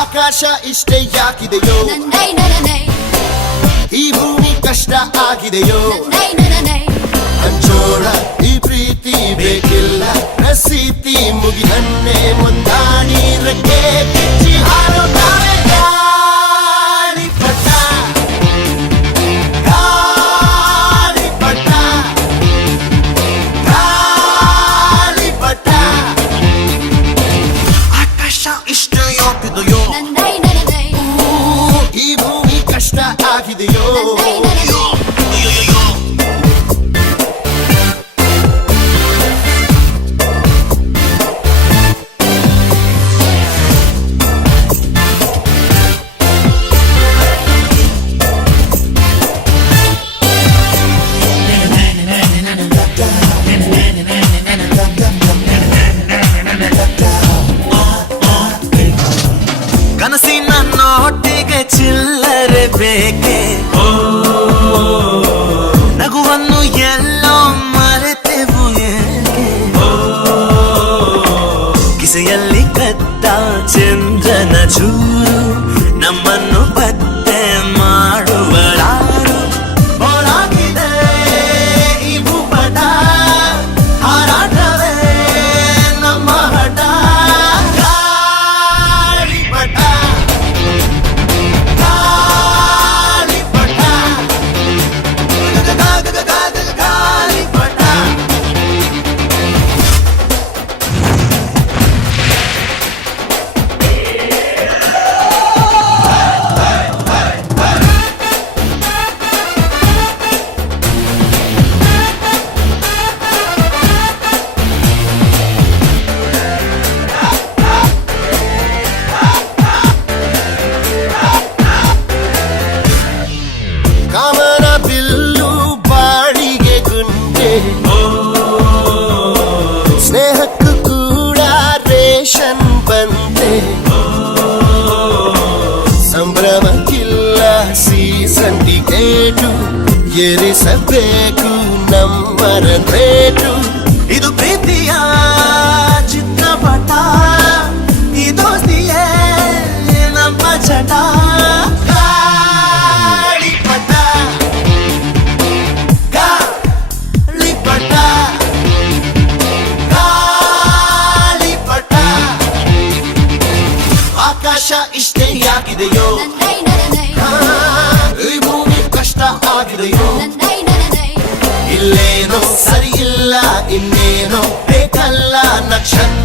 ಆಕಾಶ ಇಷ್ಟೇ ಯಾಕಿದೆಯೋ ಈ ಭೂಮಿ ಕಷ್ಟ ಆಗಿದೆಯೋ ಹಂಚೋಳ ಈ ಪ್ರೀತಿ ಬೇಕಿಲ್ಲ ರಸೀತಿ ಮುಗಿದನ್ನೇ ಮುಂದಾಡಿ ರಕ್ಕೆ ಬಿಚ್ಚಿ ಹಾರುತ್ತಾರೆ ಗಾಳಿಪಟ ಗಾಳಿಪಟ ಗಾಳಿಪಟ ಆಕಾಶ ಇಷ್ಟೇ ಯಾಕಿದೆಯೋ ಈ ಭೂಮಿ ಕಷ್ಟ ಆಗಿದೆಯೋ ಕನಸಿನ ನೋಟಿಗೆ ಚಿಲ್ಲರೆ ಬೇಕೆ ನಗುವನ್ನು ಎಲ್ಲೋ ಮರೆತೆವು ಏಕೆ ಕಿಸೆಯಲ್ಲಿ ಕದ್ದ ಚಂದ್ರನ ಚೂರು ನಮ್ಮನ್ನು ಪತ್ತೆ ಮಾಡುವರಾರು ಹೋರಾಗಿದೆ ಈ ಭೂಪಟ ಹಾರಾಟವೇ ನಮ್ಮ ಹಠ ಕಾಮನ ಬಿಲ್ಲು ಬಾಳಿಗೆ ಗುಂಡೆ ಸ್ನೇಹಕ್ಕೂ ಕೂಡ ರೇಷನ್ ಬಂದೆ ಸಂಭ್ರಮಕ್ಕಿಲ್ಲ ಸೀಸನ್ ಟಿಕೇಟು ಏರಿಸಬೇಕು ನಮ್ಮರ ರೇಟು ಇದು ಪ್ರೀತಿಯ ಚಿತ್ರಪಟ ಈ ದೋಸ್ತಿಯೇ ನಮ್ಮ ಚಟ ಗಾಳಿಪಟ ಗಾಳಿಪಟ ಗಾಳಿಪಟ ಆಕಾಶ ಇಷ್ಟೇ ಯಾಕಿದೆಯೋ ಈ ಭೂಮಿ ಕಷ್ಟ ಆಗಿದೆಯೋ ಇಲ್ಲೇನೋ ಸರಿ ಇಲ್ಲ ಇನ್ನೇನೋ ಬೇಕಲ್ಲ ನಕ್ಷತ್ರ